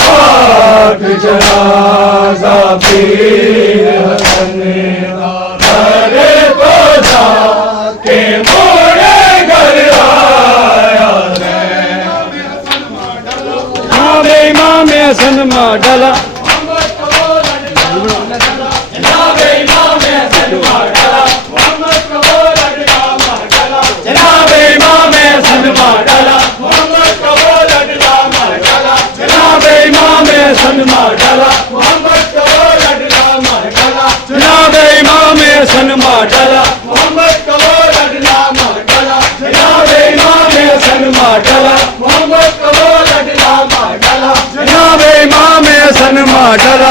पाक जनाजा पीर हसन अरे तो जाके मोड़े घर आया जनाबे इमाम हसन माडला जनाबे इमाम हसन माडला जनाबे इमाम हसन माडला जनाबे इमाम हसन माडला जनाबे इमाम हसन माडला जनाबे इमाम हसन माडला जनाबे इमाम हसन माडला